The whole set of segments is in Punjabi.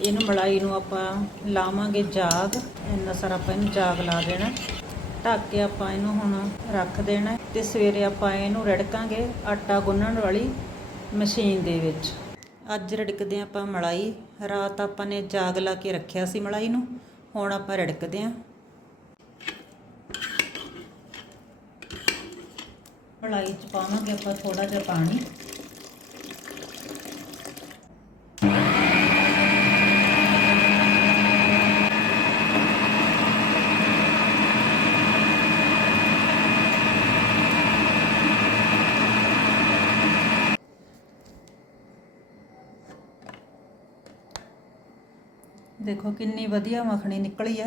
ਇਹਨੂੰ ਮਲਾਈ ਨੂੰ ਆਪਾਂ ਲਾਵਾਂਗੇ ਜਾਗ। ਇੰਨਾ ਸਾਰਾ ਆਪਾਂ ਇਹਨੂੰ ਜਾਗ ਲਾ ਦੇਣਾ। ਢੱਕ ਕੇ ਆਪਾਂ ਇਹਨੂੰ ਹੁਣ ਰੱਖ ਦੇਣਾ। ਤੇ ਸਵੇਰੇ ਆਪਾਂ ਇਹਨੂੰ ਰੜਕਾਂਗੇ ਆਟਾ ਗੁੰਨਣ ਵਾਲੀ ਮਸ਼ੀਨ ਦੇ ਵਿੱਚ। ਅੱਜ ਰੜਕਦੇ ਆਪਾਂ ਮਲਾਈ। ਰਾਤ ਆਪਾਂ ਨੇ ਜਾਗ ਲਾ ਕੇ ਰੱਖਿਆ ਸੀ ਮਲਾਈ ਨੂੰ। ਹੁਣ ਆਪਾਂ ਰੜਕਦੇ ਆਂ ਮਲਾਈ ਚ ਪਾਵਾਂਗੇ ਆਪਾਂ ਥੋੜਾ ਜਿਹਾ ਪਾਣੀ। ਦੇਖੋ ਕਿੰਨੀ ਵਧੀਆ ਮੱਖਣੀ ਨਿਕਲੀ ਆ।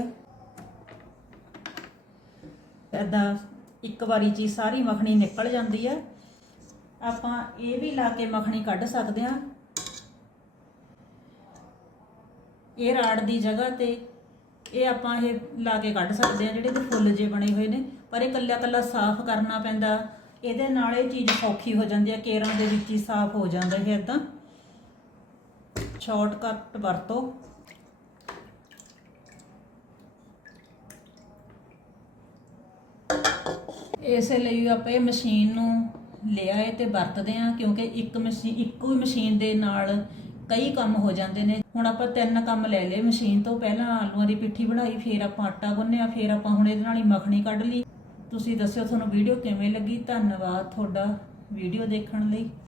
ਇਦਾਂ ਇੱਕ ਵਾਰੀ ਜੀ ਸਾਰੀ ਮੱਖਣੀ ਨਿਕਲ ਜਾਂਦੀ ਆ। ਆਪਾਂ ਇਹ ਵੀ ਲਾ ਕੇ ਮੱਖਣੀ ਕੱਢ ਸਕਦੇ ਆ। ਇਹ ਰਾੜ ਦੀ ਜਗ੍ਹਾ ਤੇ ਇਹ ਆਪਾਂ ਇਹ ਲਾ ਕੇ ਕੱਢ ਸਕਦੇ ਆ, ਜਿਹੜੇ ਤੇ ਫੁੱਲ ਜੇ ਬਣੇ ਹੋਏ ਨੇ। ਪਰ ਇਹ ਕੱਲਾ ਕੱਲਾ ਸਾਫ਼ ਕਰਨਾ ਪੈਂਦਾ। ਇਹਦੇ ਨਾਲ ਇਹ ਚੀਜ਼ ਸੌਖੀ ਹੋ ਜਾਂਦੀ ਆ, ਕੇਰਾਂ ਦੇ ਵਿੱਚ ਹੀ ਸਾਫ਼ ਹੋ ਜਾਂਦਾ ਇਹ ਇਦਾਂ ਸ਼ਾਰਟਕਟ ਵਰਤੋ। ਇਸੇ ਲਈ ਆਪਾਂ ਇਹ ਮਸ਼ੀਨ ਨੂੰ ਲਿਆ ਹੈ ਤੇ ਵਰਤਦੇ ਆ ਕਿਉਂਕਿ ਇੱਕ ਮਸ਼ੀਨ ਇੱਕੋ ਹੀ ਮਸ਼ੀਨ ਦੇ ਨਾਲ ਕਈ ਕੰਮ ਹੋ ਜਾਂਦੇ ਨੇ। ਹੁਣ ਆਪਾਂ ਤਿੰਨ ਕੰਮ ਲੈ ਲਏ ਮਸ਼ੀਨ ਤੋਂ। ਪਹਿਲਾਂ ਆਲੂਆਂ ਦੀ ਪਿੱਠੀ ਬਣਾਈ, ਫਿਰ ਆਪਾਂ ਆਟਾ ਗੁੰਨਿਆ, ਫਿਰ ਆਪਾਂ ਹੁਣ ਇਹਦੇ ਨਾਲ ਹੀ ਮੱਖਣੀ ਕੱਢ ਲਈ। ਤੁਸੀਂ ਦੱਸਿਓ ਤੁਹਾਨੂੰ ਵੀਡੀਓ ਕਿਵੇਂ ਲੱਗੀ? ਧੰਨਵਾਦ ਤੁਹਾਡਾ ਵੀਡੀਓ ਦੇਖਣ ਲਈ।